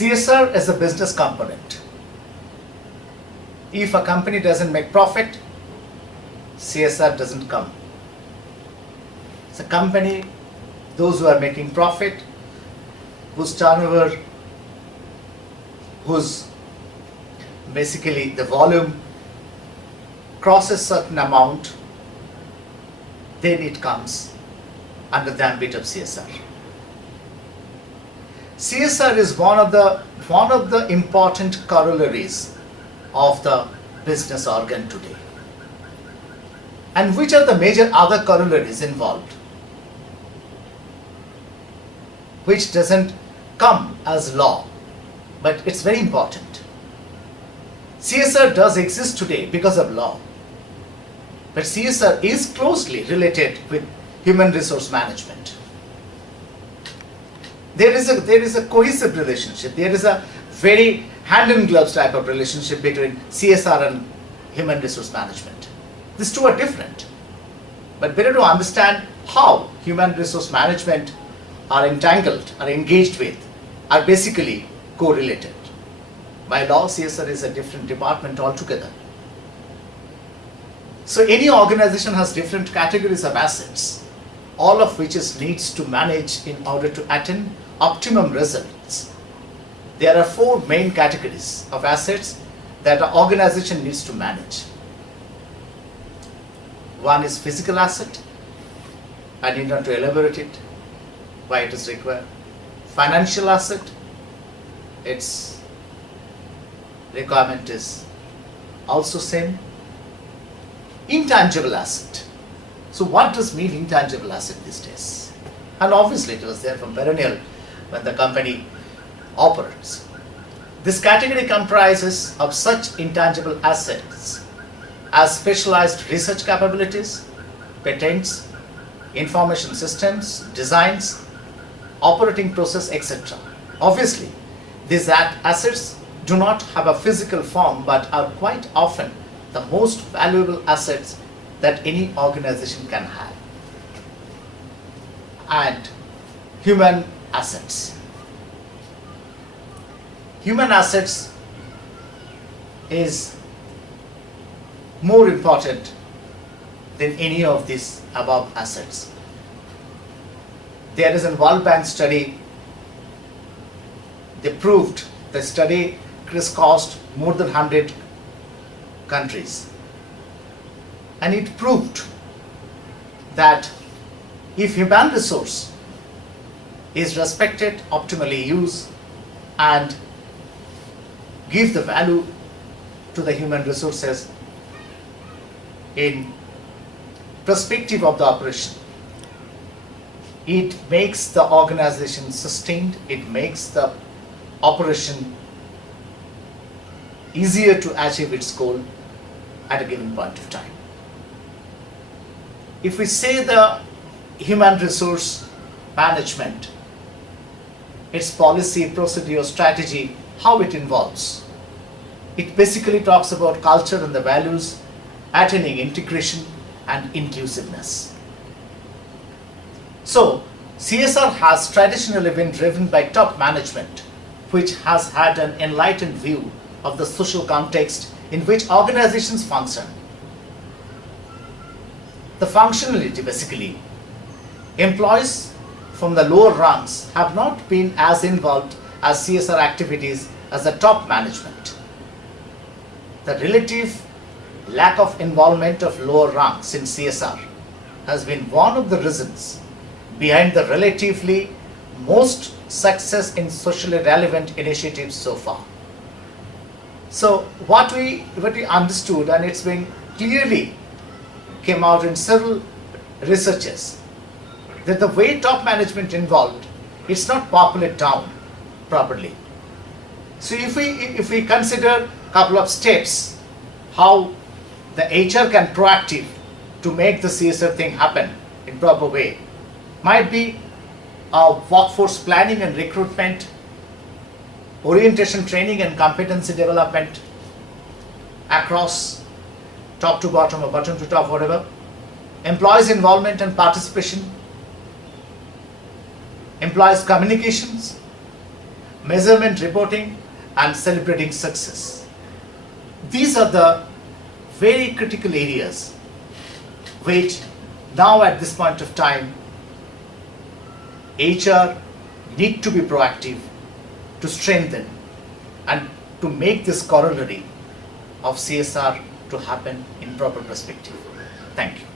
CSR is a business component. If a company doesn't make profit, CSR doesn't come. It's a company, those who are making profit, whose turnover, whose basically the volume crosses certain amount, then it comes under the ambit of CSR. CSR is one of the important corollaries of the business organ today. And which are the major other corollaries involved, which doesn't come as law, but it's very important. CSR does exist today because of law, but CSR is closely related with human resource management. There is a cohesive relationship. There is a very hand in gloves type of relationship between CSR and human resource management. These two are different, but better to understand how human resource management are entangled, are engaged with, are basically correlated. By law, CSR is a different department altogether. So any organization has different categories of assets, all of which it needs to manage in order to attain optimum results. There are four main categories of assets that an organization needs to manage. One is physical asset. I need not to elaborate it, why it is required. Financial asset, its requirement is also same. Intangible asset. So what does mean intangible asset these days? And obviously it was there from perennial when the company operates. This category comprises of such intangible assets as specialized research capabilities, patents, information systems, designs, operating process, etc. Obviously, these assets do not have a physical form but are quite often the most valuable assets that any organization can have. And human assets. Human assets is more important than any of these above assets. There is a World Bank study. They proved the study crisscrossed more than 100 countries. And it proved that if human resource is respected, optimally used, and give the value to the human resources in perspective of the operation, it makes the organization sustained, it makes the operation easier to achieve its goal at a given point of time. If we say the human resource management, its policy, procedure, strategy, how it involves, it basically talks about culture and the values, attaining integration and inclusiveness. So, CSR has traditionally been driven by top management, which has had an enlightened view of the social context in which organizations function. The functionality basically, employees from the lower rungs have not been as involved as CSR activities as the top management. The relative lack of involvement of lower rungs in CSR has been one of the reasons behind the relatively most success in socially relevant initiatives so far. So what we understood, and it's been clearly came out in several researches, that the way top management involved, it's not populate down properly. So if we consider a couple of steps, how the HR can proactive to make the CSR thing happen in proper way, might be workforce planning and recruitment, orientation training and competency development across top to bottom or bottom to top, whatever, employees involvement and participation, employees communications, measurement reporting, and celebrating success. These are the very critical areas which now at this point of time HR need to be proactive to strengthen and to make this corollary of CSR to happen in proper perspective. Thank you.